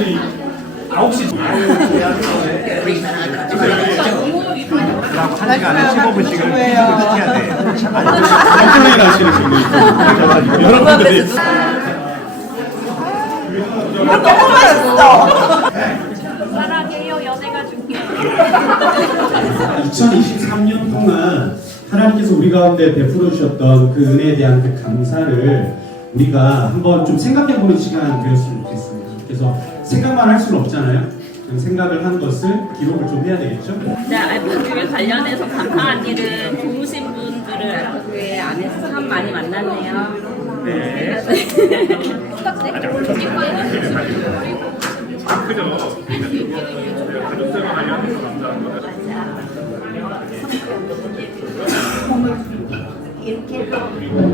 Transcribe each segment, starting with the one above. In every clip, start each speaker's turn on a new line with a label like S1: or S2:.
S1: 저희들이 9시
S2: 한 시간에 15분씩을 해야 돼.
S1: 컨트롤 하시는 분이 여러분들이
S3: 너무 맛있어.
S4: 사랑해요 연애가 중요해
S1: 2023년 동안 하나님께서 우리 가운데 베풀어 주셨던 그 은혜에 대한 그 감사를 우리가 한번 좀 생각해 보는 시간 되었으면 좋겠습니다. 그래서 생각만 할 수는 없잖아요. 그 생각을 한 것을 기록을 좀 해야 되겠죠?
S4: 네, 알파교회 관련해서 감사한 일은 좋으신 분들을 알파교회 안에서 참 많이 만났네요. 네.
S5: 돌아보니까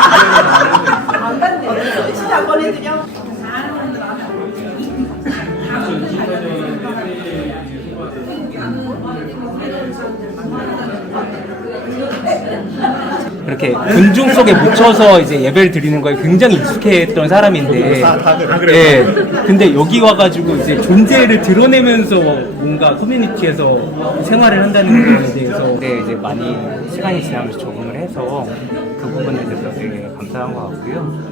S3: Yeah.
S6: 그렇게 군중 속에 묻혀서 이제 예배를 드리는 거에 굉장히 익숙했던 사람인데, 예. 근데 여기 와가지고 이제 존재를 드러내면서 뭔가 커뮤니티에서 생활을 한다는 거에 대해서 네, 이제 많이 시간이 지나면서 적응을 해서 그 부분에 대해서 되게 감사한 것 같고요.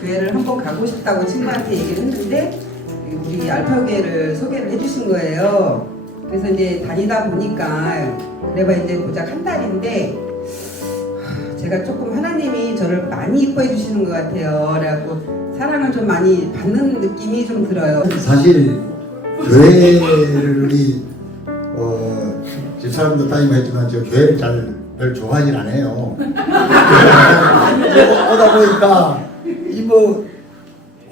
S7: 교회를 한번 가고 싶다고 친구한테 얘기를 했는데 우리 알파 교회를 소개를 해주신 거예요. 그래서 이제 다니다 보니까 그래봐 이제 고작 한 달인데 하, 제가 조금 하나님이 저를 많이 이뻐해 주시는 것 같아요. 그래갖고 사랑을 좀 많이 받는 느낌이 좀 들어요.
S8: 사실 교회를 우리 어 집사람도 다니고 했지만 저 교회를 잘 별 좋아하진 않아요. 오다 보니까 이뭐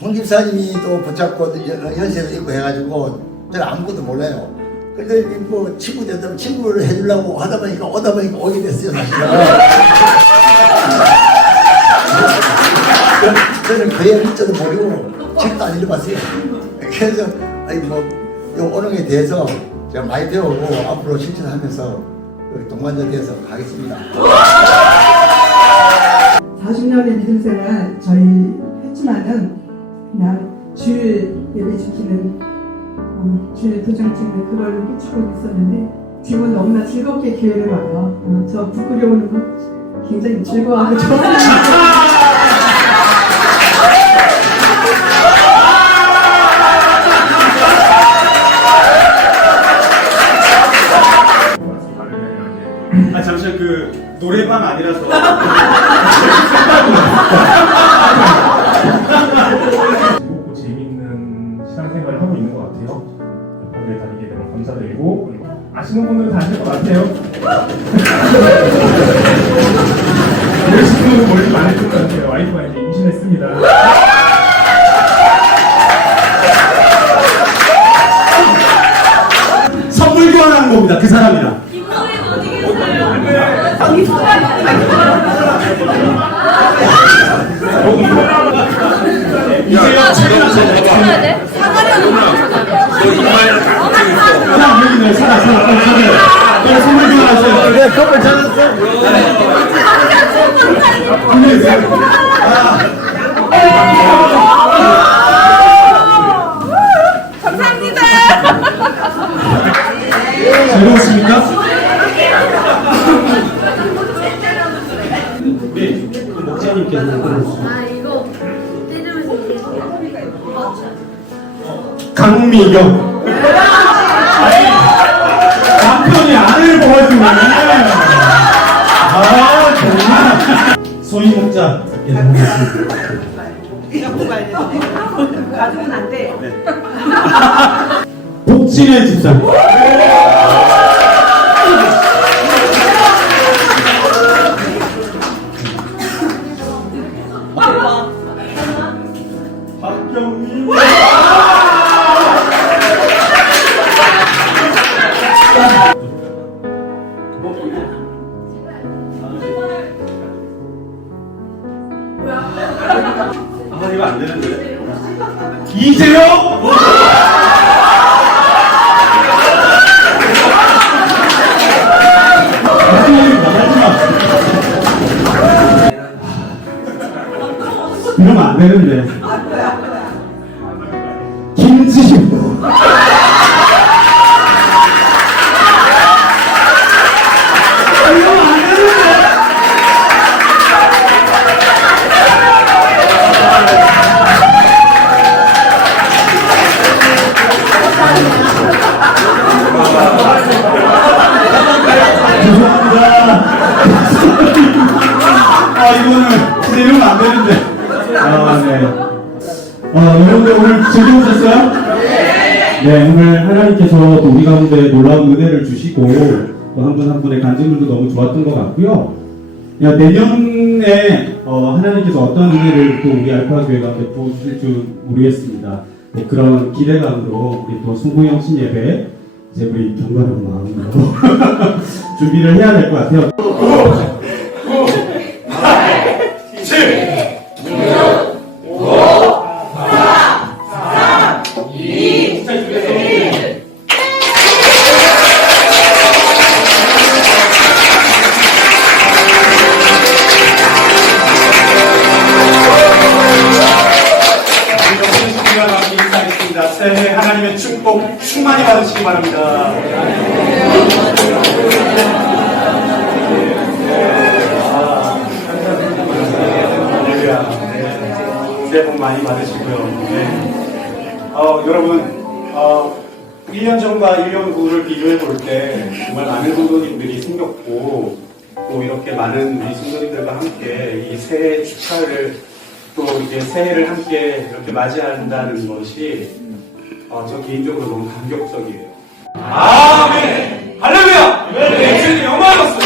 S8: 홍 집사님이 또 붙잡고 현세를 있고 해가지고 저는 아무것도 몰라요. 근데 뭐 친구 되면 친구를 해주려고 하다 보니까 오다 보니까 오게 됐어요 저는 교회 글자도 모르고 책도 안 읽어봤어요. 그래서 아니 뭐요 언어에 대해서 제가 많이 배우고 앞으로 실천하면서 그 동반자 돼서 가겠습니다.
S9: 40년의 믿음 생활 저희 했지만은 그냥 주일 예배 지키는 어, 주일 도장 찍는 그걸로 끼치고 있었는데 지금은 너무나 즐겁게 교회를 와요. 어, 저 부끄러우는 거 굉장히 즐거워하고 좋아합니다.
S1: 아 잠시만 그 노래방 아니라서
S10: 감사드리고 아시는 분들은 다 아실 것 같아요. 모르시는 분은 모르지 않을 것 같아요. 와이프가 이제 임신했습니다.
S1: 선물 교환하는 겁니다. 그 사람이랑. 이제요 강미경. 소희 목자. 예, 모르겠습니다.
S3: 갖고 가야 되는데. 가지면 안 돼.
S1: 복진의 집사. 이재용? 이러면 안 되는데.
S8: 김지식.
S1: 아, 이거는, 근데 이러면 안 되는데. 아, 네. 어, 여러분들 오늘 즐거우셨어요? 네, 오늘 하나님께서 또 우리 가운데 놀라운 은혜를 주시고, 또 한 분 한 분의 간증들도 너무 좋았던 것 같고요. 야, 내년에 어, 하나님께서 어떤 은혜를 또 우리 알파 교회 가운데 부어주실 줄 모르겠습니다. 네, 그런 기대감으로 우리 또 송구영 신 예배 이제 우리 경건한 마음으로 준비를 해야 될 것 같아요.
S2: 하나님의 축복 충만히 받으시기 바랍니다. 새해 복 많이 받으시고요. 네. 어, 여러분, 어, 1년 전과 1년 후를 비교해 볼 때 정말 많은 성도님들이 생겼고 또 이렇게 많은 우리 성도님들과 함께 이 새해 축하를 또 이렇게 새해를 함께 이렇게 맞이한다는 것이 어, 저 개인적으로 너무 감격적이에요. 아멘! 할렐루야! 네. 예수님 영광이었습니다.